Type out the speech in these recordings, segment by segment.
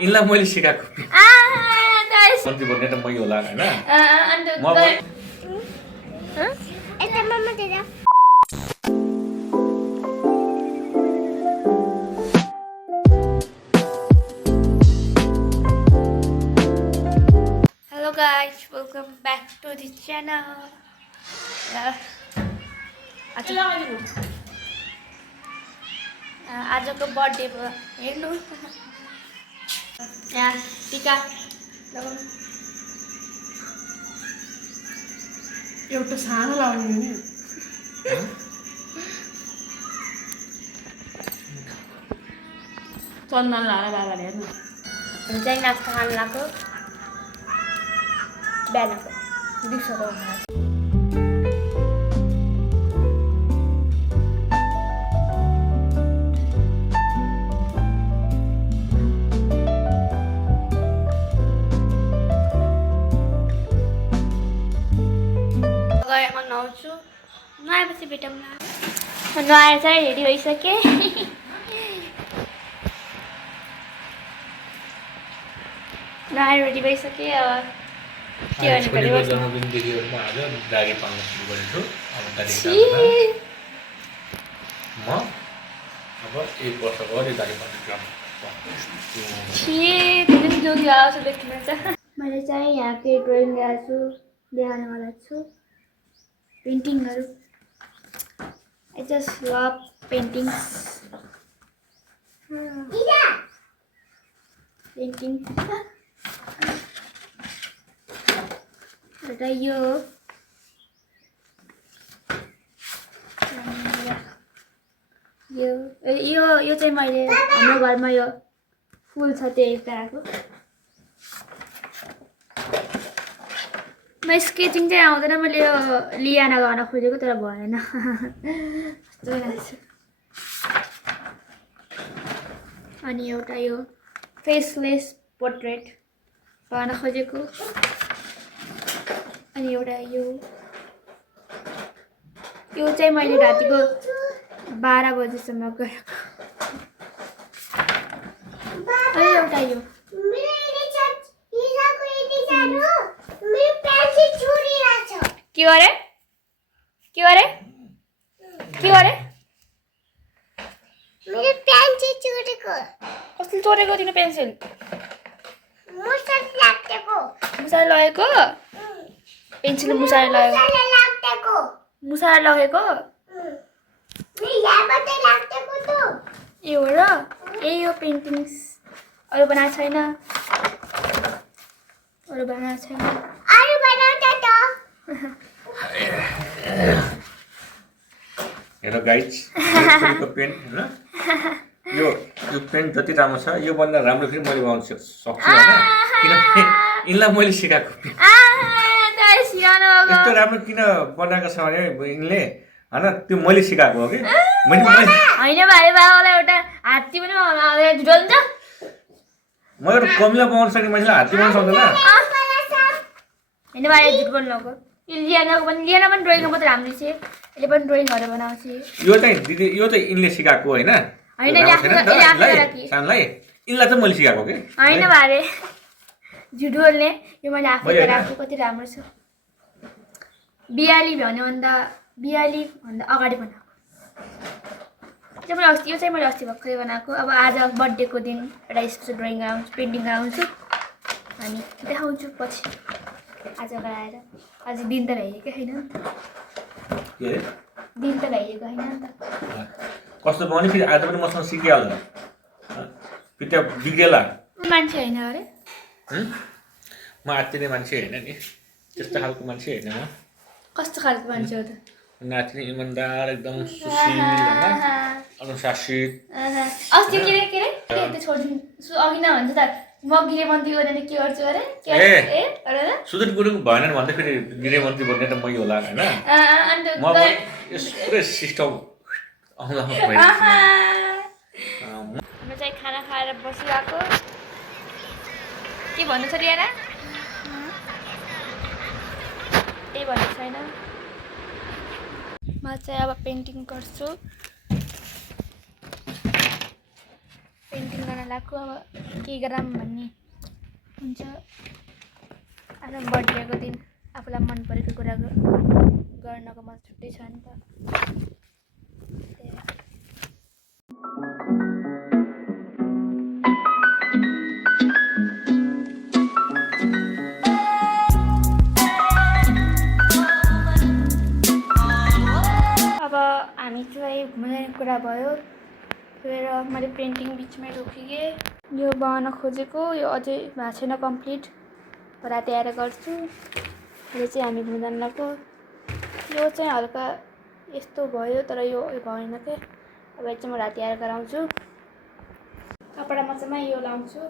इनलाई मैले सिकाएको मन्त्री भन्ने त मै होला हैन Hello guys, welcome back to the channel. आजको बर्थडे भयो हेर्नु यहाँ टिका लगाउनु एउटा सानो लाउने नि चन्दन लाएर बाबाले हेर्नु चाहिँ नास्ता खानु लाग्यो बिहानको दिउँसोको नुहाउँछु नुहाएपछि भेटौँ न नुहाएर चाहिँ रेडी भइसकेँ नुहाएर रेडी भइसकेँ अब के गर्ने जन्मदिनदेखि आज दागी पाल्न सुरु गरेको म अब 1 वर्ष गरे दागी पाल्नु जोगी आउँछ देख्नु मैले चाहिँ यहाँ केही ड्रइङ ल्याएको छु देखाउनेवाला छु पेन्टिङहरू I just love paintings. Painting. Ada yo. यो चाहिँ मैले हाम्रो घरमा यो फुल छ त्यही पाएको म स्केचिङ चाहिँ आउँदैन मैले यो लियाना गर्न खोजेको तर भएन अनि एउटा यो फेसलेस पोर्ट्रेट गर्न खोजेको अनि एउटा यो चाहिँ मैले रातिको 12 बजेसम्म गरेको अनि एउटा यो के गरे मेरो पेन्सिल चोरेको कसले चोरेको तिम्रो पेन्सिल मुसाले लगेको पेन्सिल मुसाले लगेको ए हो र ए यो पेन्टिङ्स अरू बनाएको छैन हेर गाइज पेन हैन यो पेन जति राम्रो छ यो भन्दा राम्रो फेरि मैले बनाउन सक्छु हैन किनभने इनलाई मैले सिकाएको यस्तो राम्रो किन बनाएको छ भने इनले हैन त्यो मैले सिकाएको हो कि हैन भाइ बाबालाई एउटा हात्ती पनि जुटाउँछ म एउटा कमिला बनाउन सक्ने मान्छेलाई हात्ती बनाउन सक्दैन हैन भाइ झुट बोल्नुको लियाना पनि ड्रइङमा मात्र राम्रो छ यसले पनि ड्रइङहरु बनाउँछ यो चाहिँ दिदी यो चाहिँ इनले सिकाएको हैन सानलाई इनलाई चाहिँ मैले सिकाएको के हैन भाइ झुट बोल्ने यो मैले आफै गराएको कति राम्रो छ बियाली भन्दा अगाडि बनाएको यो चाहिँ मैले अस्ति भर्खरै बनाएको अब आज बर्थडेको दिन एउटा यस्तो ड्रइङ गराउँछु पेन्टिङ गराउँछु अनि देखाउँछु पछि आज गराएर आज दिन त भइएको छैन दिन त भइएको छैन नि त कस्तो बनाउने फेरि आज पनि मसँग सिकिहाल्छ फेरि त्यहाँ बिग्रेला मान्छे होइन अरे म आत्तिने मान्छे होइन नि त्यस्तो खालको मान्छे होइन म कस्तो खालको मान्छे हो त नाच्ने इमान्दार एकदम सुशील हैन अनुशासित अस्ति के रे त्यो छोड्दिनु अघि न भन्छ त म गृहमन्त्री गर्ने के गर्छु अरे सुदूर गुरुङ भएन भन्दा फेरि गृहमन्त्री भन्ने त मै होला हैन म पुरै सिस्टम आउँला म चाहिँ खाना खाएर बसिरहेको के भन्नु छ रियाना केही भन्नु छैन म चाहिँ अब पेन्टिङ गर्छु पेन्टिङ गर्न हालाको अब के गरौँ भन्ने हुन्छ। आफ्नो बर्थडेको दिन आफूलाई मन परेको कुरा गर्नको मजा छुट्टै छ नि त। त्यही हो। अब हामी चाहिँ घुम्न जाने कुरा भयो। फेर मैले पेन्टिङ बिचमै रोकिएँ। यो बनाउन खोजेको यो अझै भएको छैन कम्प्लिट। राति आएर गर्छु। यो चाहिँ हामी घुम्न जानु लाग्यो। यो चाहिँ हल्का यस्तो भयो तर यो भएन के। अब यो चाहिँ म राति आएर गराउँछु। कपडामा चाहिँ म यो लाउँछु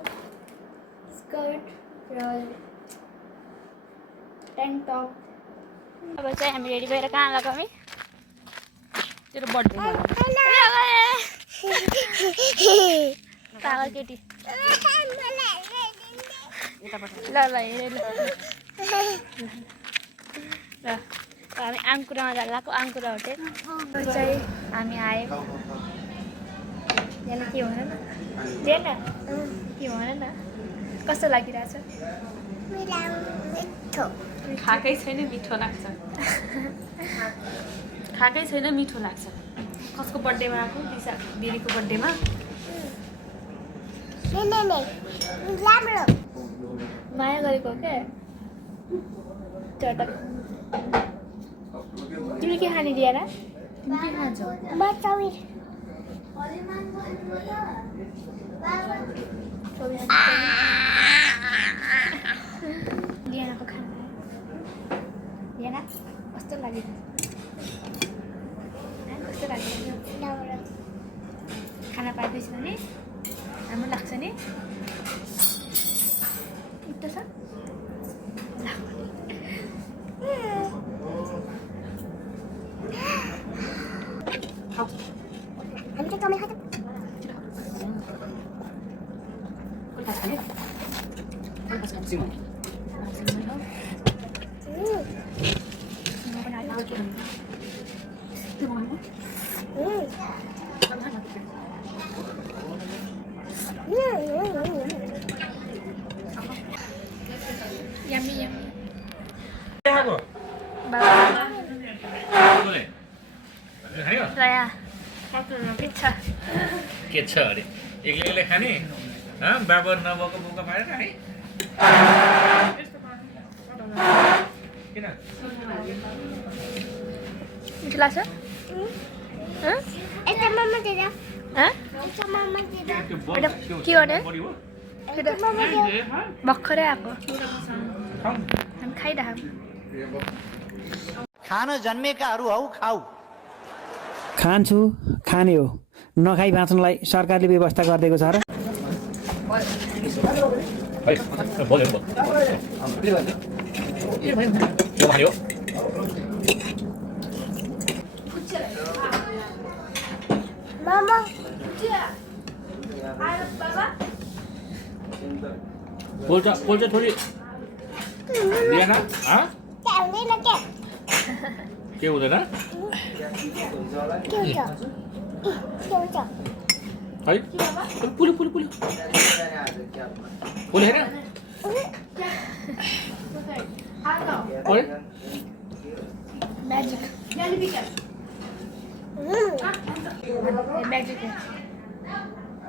स्कर्ट र ट्याङ्क टप। अब चाहिँ हामी रेडी भएर कहाँ लाग्यो हामी? तेरो बर्थडे पागल केटी। ल ल हेरेँ ल। हामी आङकुरामा जानु लाग्यो। आङकुरा होटेल चाहिँ हामी आयौँ। यहाँ के भन न जेन के भन न कस्तो लागिरहेछ? खाएकै छैन मिठो लाग्छ। खाएकै छैन मिठो लाग्छ। कसको बर्थडेमा आएको? दिशा दिदीको बर्थडेमा। माया गरेको क्या चटक। तिमीले के खाने दिएर? तिमी के खान्छौ? लियानाको खाना लियाना कस्तो लाग्यो? कस्तो लाग्यो खाना पाएपछि भने? राम्रो लाग्छ नि? मिठो छ? Yummy, yummy. Raya, pizza. के छ अरे एक्लै खाने? बाबर नभएको बोका पारेर है? किन? मिठो लाग्छ? के भने? भर्खरै आएको हामी खाइरहेको। खान जन्मेकाहरू हौ खाऊ। खान्छु खाने हो नखाइ बाँच्नलाई सरकारले व्यवस्था गरिदिएको छ र। पोल्छ थोडी लिएन? के हुँदैन? है पुल्यो पुल्यो पुल्यो पुल्यो हेर म्याजिक म्याजिक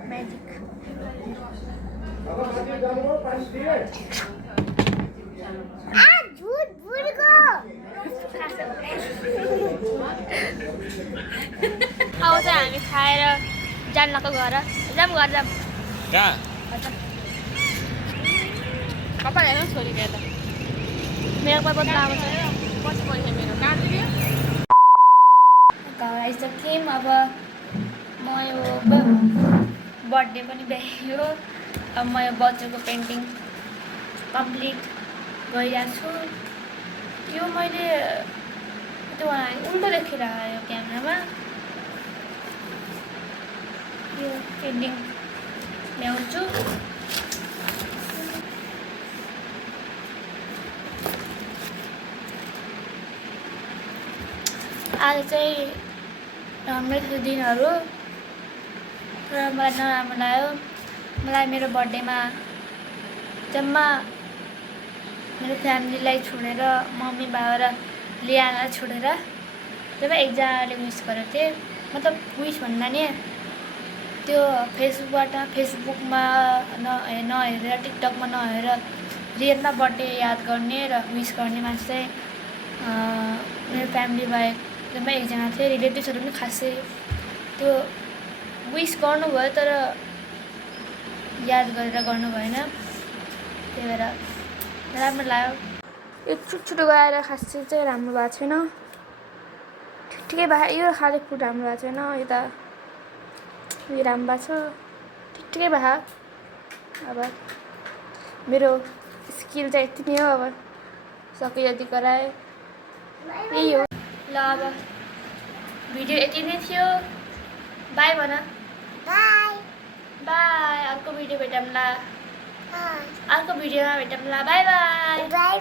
म्याजिक अब चाहिँ हामी खाएर जानु लाग्यो घर। जाऊँ घर जाऊँ। कहाँ? कपाल हेर्नु छोरीको यता मेरो कपाल लामो छ। पछि पैसा मेरो काटिदियो। घर आइसक्यौँ। अब म यो बर्थडे पनि भ्याइयो। अब म यो बच्चाको पेन्टिङ कम्प्लिट गरिरहेको छु। यो मैले त्यो उल्टो देखिरहेको क्यामेरामा। यो पेन्टिङ ल्याउँछु। आज चाहिँ राम्रै थियो दिनहरू तर मलाई नराम्रो लाग्यो। मलाई मेरो बर्थडेमा जम्मा मेरो फ्यामिलीलाई छोडेर मम्मी बाबा र लियालाई छोडेर जब एकजनाले विस गरेको थिएँ मतलब विस भन्दा नि त्यो फेसबुकमा नहेरेर टिकटकमा नहेरेर रियलमा बर्थडे याद गर्ने र विस गर्ने मान्छे चाहिँ मेरो फ्यामिली बाहेक जम्मा एकजना थियो रिलेटिभ्सहरू पनि खासै त्यो विस गर्नुभयो तर याद गरेर गर्नु भएन त्यही भएर राम्रो लाग्यो यो छुटछुटो गएर खासै चाहिँ राम्रो भएको छैन ठिकै भएको यो खाले फुड राम्रो भएको छैन यो त उयो राम्रो भएको छ ठिकै भएको अब मेरो स्किल चाहिँ यति नै हो अब सके जति गराएँ यही हो ल अब भिडियो यति नै थियो बाई भन बाई बाई अर्को भिडियो भेटौँला बाई अर्को भिडियोमा भेटौँला बाई बाई बाई